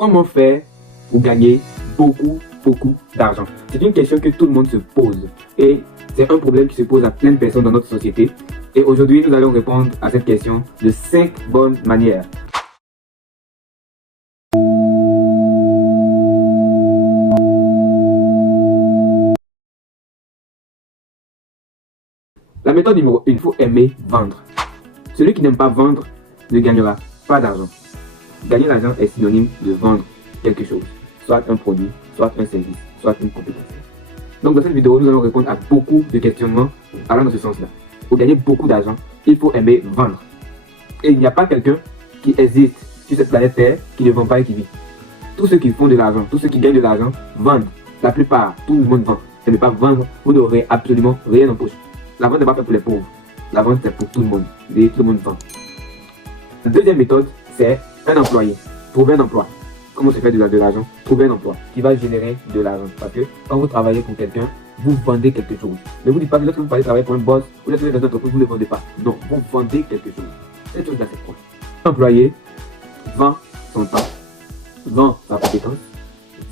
Comment faire pour gagner beaucoup d'argent? C'est une question que tout le monde se pose et c'est un problème qui se pose à plein de personnes dans notre société. Et aujourd'hui, nous allons répondre à cette question de 5 bonnes manières. La méthode numéro 1, il faut aimer vendre. Celui qui n'aime pas vendre ne gagnera pas d'argent. Gagner l'argent est synonyme de vendre quelque chose, soit un produit, soit un service, soit une compétence. Donc dans cette vidéo, nous allons répondre à beaucoup de questionnements allant dans ce sens-là. Pour gagner beaucoup d'argent, il faut aimer vendre. Et il n'y a pas quelqu'un qui existe sur cette planète Terre qui ne vend pas et qui vit. Tous ceux qui font de l'argent, tous ceux qui gagnent de l'argent, vendent. La plupart, tout le monde vend. Et ne pas vendre, vous n'aurez absolument rien en poche. La vente n'est pas faite pour les pauvres. La vente, c'est pour tout le monde. Et tout le monde vend. La deuxième méthode, c'est un employé. Trouver un emploi. Comment se fait de l'argent? Trouver un emploi qui va générer de l'argent. Parce que quand vous travaillez pour quelqu'un, vous vendez quelque chose. Ne vous dites pas que lorsque vous allez travailler pour un boss, ou lorsque vous êtes dans une entreprise, vous ne le vendez pas. Non, vous vendez quelque chose. Cette chose-là, c'est quoi? L'employé vend son temps, vend sa compétence,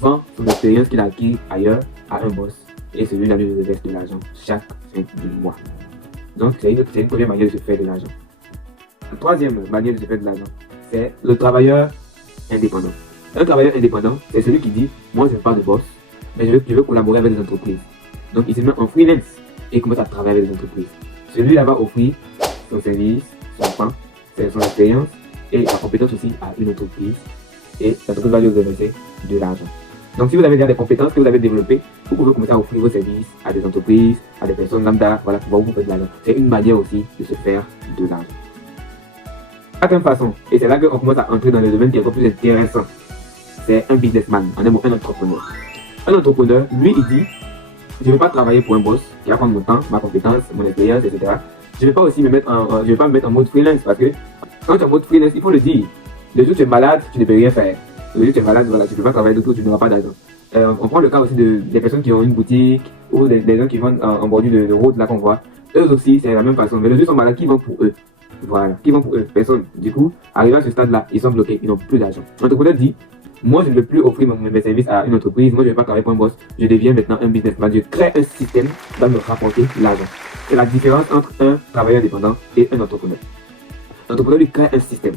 vend son expérience qu'il a acquis ailleurs à un boss. Et celui-là lui reverse de l'argent chaque fin du mois. Donc, c'est une première manière de se faire de l'argent. La troisième manière de se faire de l'argent, c'est le travailleur indépendant. Un travailleur indépendant, c'est celui qui dit, moi je ne veux pas de boss, mais je veux collaborer avec des entreprises. Donc il se met en freelance et commence à travailler avec des entreprises. Celui-là va offrir son service, son temps, son expérience et sa compétence aussi à une entreprise. Et l'entreprise va lui reverser de l'argent. Donc si vous avez déjà des compétences que vous avez développées, vous pouvez commencer à offrir vos services à des entreprises, à des personnes lambda, voilà, pour vous faire de l'argent. C'est une manière aussi de se faire de l'argent. Quatrième façon, et c'est là qu'on commence à entrer dans le domaine qui est encore plus intéressant, c'est un businessman, un entrepreneur. Un entrepreneur, lui, il dit, je ne vais pas travailler pour un boss, qui va prendre mon temps, ma compétence, mon expérience, etc. Je ne vais pas aussi me mettre en mode freelance, parce que quand tu es en mode freelance, il faut le dire, le jour où tu es malade, tu ne peux rien faire. Le jour où tu es malade, voilà, tu ne peux pas travailler de tout, tu n'auras pas d'argent. On prend le cas aussi des personnes qui ont une boutique, ou des gens qui vendent en bordure de route, là qu'on voit. Eux aussi, c'est la même façon, mais le jour où ils sont malades, qui vont pour eux? Voilà, qui vont pour eux? Personne. Du coup, arrivé à ce stade-là, ils sont bloqués, ils n'ont plus d'argent. L'entrepreneur dit, moi je ne veux plus offrir mes services à une entreprise, moi je ne vais pas travailler pour un boss, je deviens maintenant un businessman, je crée un système qui va me rapporter l'argent. C'est la différence entre un travailleur indépendant et un entrepreneur. L'entrepreneur lui crée un système.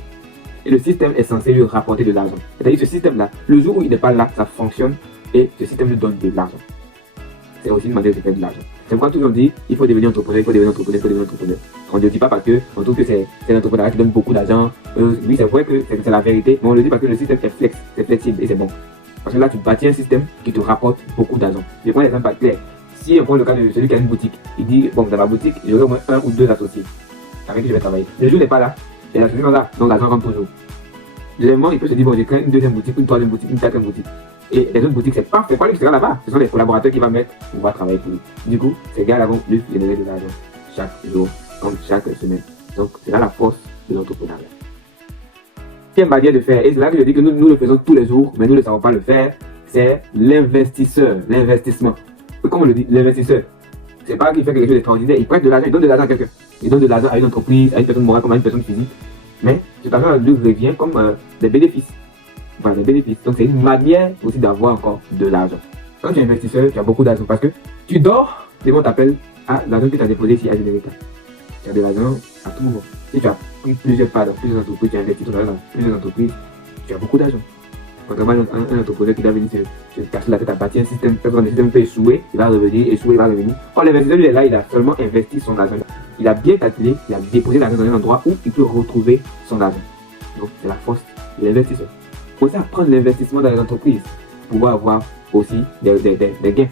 Et le système est censé lui rapporter de l'argent. C'est-à-dire ce système-là, le jour où il n'est pas là, ça fonctionne et ce système lui donne de l'argent. C'est aussi une manière de faire de l'argent. C'est pourquoi toujours on dit, il faut devenir entrepreneur, il faut devenir entrepreneur, il faut devenir entrepreneur. On ne le dit pas parce qu'on trouve que c'est l'entrepreneuriat qui donne beaucoup d'argent. Oui, c'est vrai que c'est la vérité, mais on le dit parce que le système est flexible et c'est bon. Parce que là, tu bâtis un système qui te rapporte beaucoup d'argent. Je prends l'exemple clair. Si on prend le cas de celui qui a une boutique, il dit, bon, dans ma boutique, j'aurai au moins 1 ou 2 associés avec qui je vais travailler. Le jour n'est pas là, et l'associé est là, donc l'argent rentre toujours. Deuxièmement, il peut se dire, bon, j'ai créé une deuxième boutique, une troisième boutique, une quatrième boutique. Et les autres boutiques, c'est pas lui qui sera là-bas. Ce sont les collaborateurs qui va mettre pour pouvoir travailler pour lui. Du coup, ces gars-là vont lui générer de l'argent chaque jour, comme chaque semaine. Donc, c'est là la force de l'entrepreneuriat. Quelle manière de faire, et c'est là que je dis que nous le faisons tous les jours, mais nous ne savons pas le faire, c'est l'investisseur, l'investissement. Comme on le dit, l'investisseur, c'est pas qu'il fait quelque chose d'extraordinaire, il prête de l'argent, il donne de l'argent à quelqu'un. Il donne de l'argent à une entreprise, à une personne morale comme à une personne physique. Mais cet argent lui revient comme des bénéfices. Voilà, des bénéfices. Donc c'est une manière aussi d'avoir encore de l'argent. Quand tu es investisseur, tu as beaucoup d'argent parce que tu dors, les gens t'appellent à l'argent que tu as déposé ici à Générica. Tu as de l'argent à tout moment. Si tu as pris plusieurs parts dans plusieurs entreprises, tu as investi ton argent dans plusieurs entreprises, tu as beaucoup d'argent. Contrairement à un entrepreneur qui doit venir se casser la tête à bâtir un système, quand le système peut échouer, il va revenir, échouer, il va revenir. Or l'investisseur lui est là, il a seulement investi son argent. Il a bien calculé, il a déposé l'argent dans un endroit où il peut retrouver son argent. Donc c'est la force de l'investisseur. Commencer à prendre l'investissement dans les entreprises pour pouvoir avoir aussi des gains.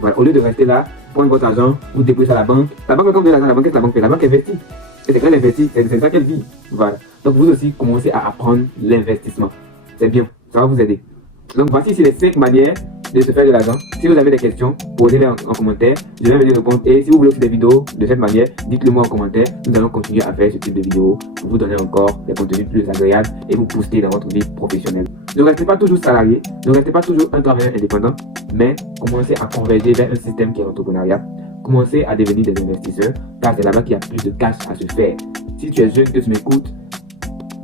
Voilà. Au lieu de rester là, prendre votre argent, vous déposez ça à la banque. La banque, quand vous donnez l'argent à la banque, qu'est-ce que la banque fait? La banque investit. Et c'est quand elle investit, c'est ça qu'elle vit. Voilà. Donc vous aussi, commencez à apprendre l'investissement. C'est bien, ça va vous aider. Donc voici ici les 5 manières de se faire de l'argent. Si vous avez des questions, posez-les en commentaire. Je vais venir répondre. Et si vous voulez aussi des vidéos de cette manière, dites-le moi en commentaire. Nous allons continuer à faire ce type de vidéos pour vous donner encore des contenus plus agréables et vous booster dans votre vie professionnelle. Ne restez pas toujours salarié, ne restez pas toujours un travailleur indépendant, mais commencez à converger vers un système qui est l'entrepreneuriat. Commencez à devenir des investisseurs, car c'est là-bas qu'il y a plus de cash à se faire. Si tu es jeune, que tu m'écoutes,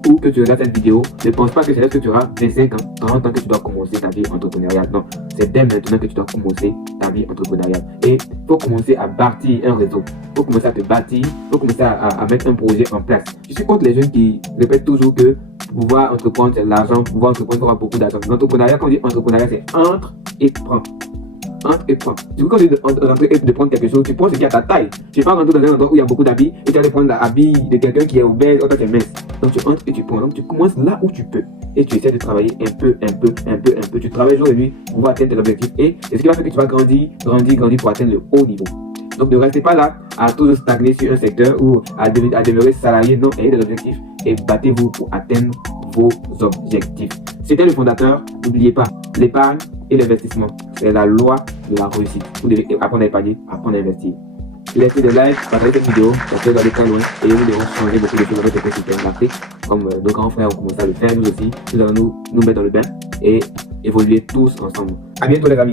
où que tu regardes cette vidéo, ne pense pas que c'est lorsque tu auras 25 ans, 30 ans que tu dois commencer ta vie entrepreneuriale. Non, c'est dès maintenant que tu dois commencer ta vie entrepreneuriale. Et il faut commencer à bâtir un réseau. Il faut commencer à te bâtir, il faut commencer à mettre un projet en place. Je suis contre les jeunes qui répètent toujours que pouvoir entreprendre, c'est l'argent, pouvoir entreprendre, il faut avoir beaucoup d'argent. L'entrepreneuriat, quand on dit entrepreneuriat, c'est entre et prends. Entre et prends. Du coup, quand tu dis de prendre quelque chose, tu prends ce qui est à ta taille. Tu ne vas pas rentrer dans un endroit où il y a beaucoup d'habits et tu vas prendre l'habit de quelqu'un qui est obèse ou toi qui es mince. Donc tu entres et tu prends. Donc tu commences là où tu peux. Et tu essaies de travailler un peu. Tu travailles jour et nuit pour pouvoir atteindre tes objectifs. Et c'est ce qui va faire que tu vas grandir pour atteindre le haut niveau. Donc ne restez pas là à toujours stagner sur un secteur ou à demeurer salarié. Non, ayez des objectifs et battez-vous pour atteindre vos objectifs. C'était le fondateur. N'oubliez pas, l'épargne et l'investissement, c'est la loi de la réussite. Vous devez apprendre à épargner, apprendre à investir. Laissez des likes, partagez cette vidéo, parce que vous allez très loin et nous devons changer beaucoup de choses dans notre écosystème en Afrique. Comme nos grands frères ont commencé à le faire, nous aussi, nous allons nous mettre dans le bain et évoluer tous ensemble. À bientôt les amis.